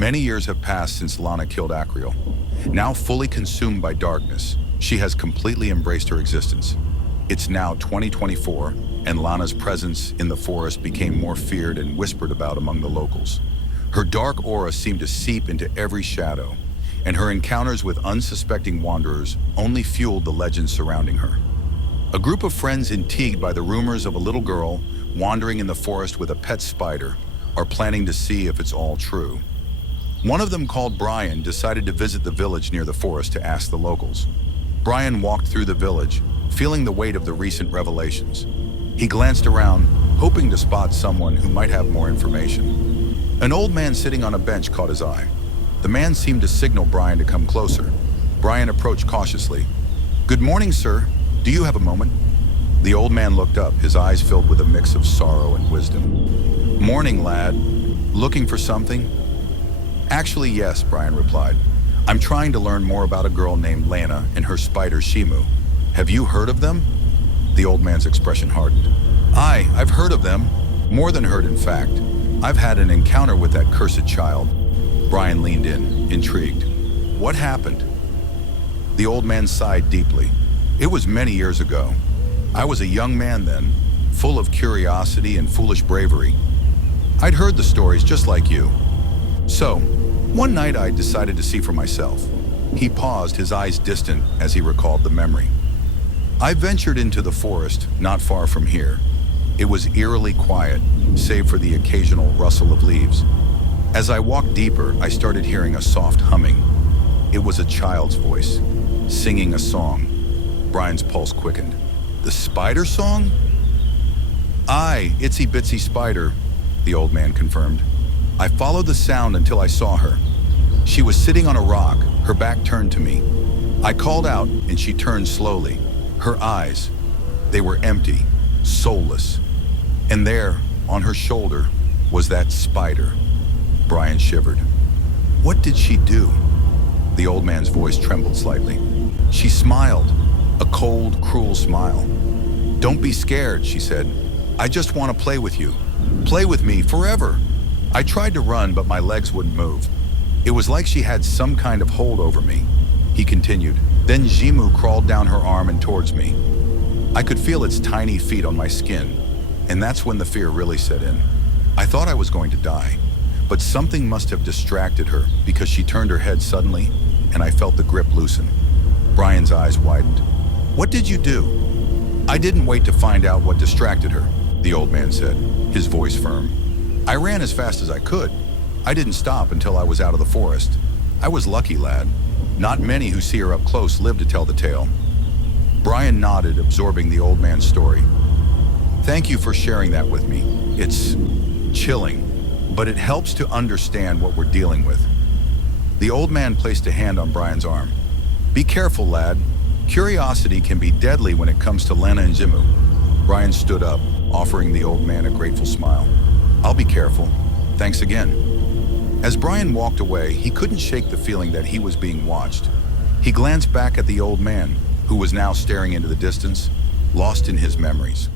Many years have passed since Lana killed Acreal. Now fully consumed by darkness, she has completely embraced her existence. It's now 2024, and Lana's presence in the forest became more feared and whispered about among the locals. Her dark aura seemed to seep into every shadow, and her encounters with unsuspecting wanderers only fueled the legends surrounding her. A group of friends intrigued by the rumors of a little girl wandering in the forest with a pet spider are planning to see if it's all true. One of them, called Brian, decided to visit the village near the forest to ask the locals. Brian walked through the village, feeling the weight of the recent revelations. He glanced around, hoping to spot someone who might have more information. An old man sitting on a bench caught his eye. The man seemed to signal Brian to come closer. Brian approached cautiously. "Good morning, sir. Do you have a moment?" The old man looked up, his eyes filled with a mix of sorrow and wisdom. "Morning, lad. Looking for something?" "Actually, yes," Brian replied. "I'm trying to learn more about a girl named Lana and her spider Shimu. Have you heard of them?" The old man's expression hardened. "Aye, I've heard of them. More than heard, in fact. I've had an encounter with that cursed child." Brian leaned in, intrigued. "What happened?" The old man sighed deeply. "It was many years ago. I was a young man then, full of curiosity and foolish bravery. I'd heard the stories just like you. So, one night I decided to see for myself." He paused, his eyes distant as he recalled the memory. "I ventured into the forest, not far from here. It was eerily quiet, save for the occasional rustle of leaves. As I walked deeper, I started hearing a soft humming. It was a child's voice, singing a song." Brian's pulse quickened. "The spider song?" "Aye, Itsy Bitsy Spider," the old man confirmed. "I followed the sound until I saw her. She was sitting on a rock, her back turned to me. I called out, and she turned slowly. Her eyes, they were empty, soulless. And there, on her shoulder, was that spider." Brian shivered. "What did she do?" The old man's voice trembled slightly. "She smiled, a cold, cruel smile. 'Don't be scared,' she said. 'I just want to play with you. Play with me forever.' I tried to run, but my legs wouldn't move. It was like she had some kind of hold over me." He continued. "Then Jimu crawled down her arm and towards me. I could feel its tiny feet on my skin, and that's when the fear really set in. I thought I was going to die, but something must have distracted her because she turned her head suddenly, and I felt the grip loosen." Brian's eyes widened. "What did you do?" "I didn't wait to find out what distracted her," the old man said, his voice firm. "I ran as fast as I could. I didn't stop until I was out of the forest. I was lucky, lad. Not many who see her up close live to tell the tale." Brian nodded, absorbing the old man's story. "Thank you for sharing that with me. It's chilling, but it helps to understand what we're dealing with." The old man placed a hand on Brian's arm. "Be careful, lad. Curiosity can be deadly when it comes to Lana and Jimu." Brian stood up, offering the old man a grateful smile. "I'll be careful. Thanks again." As Brian walked away, he couldn't shake the feeling that he was being watched. He glanced back at the old man, who was now staring into the distance, lost in his memories.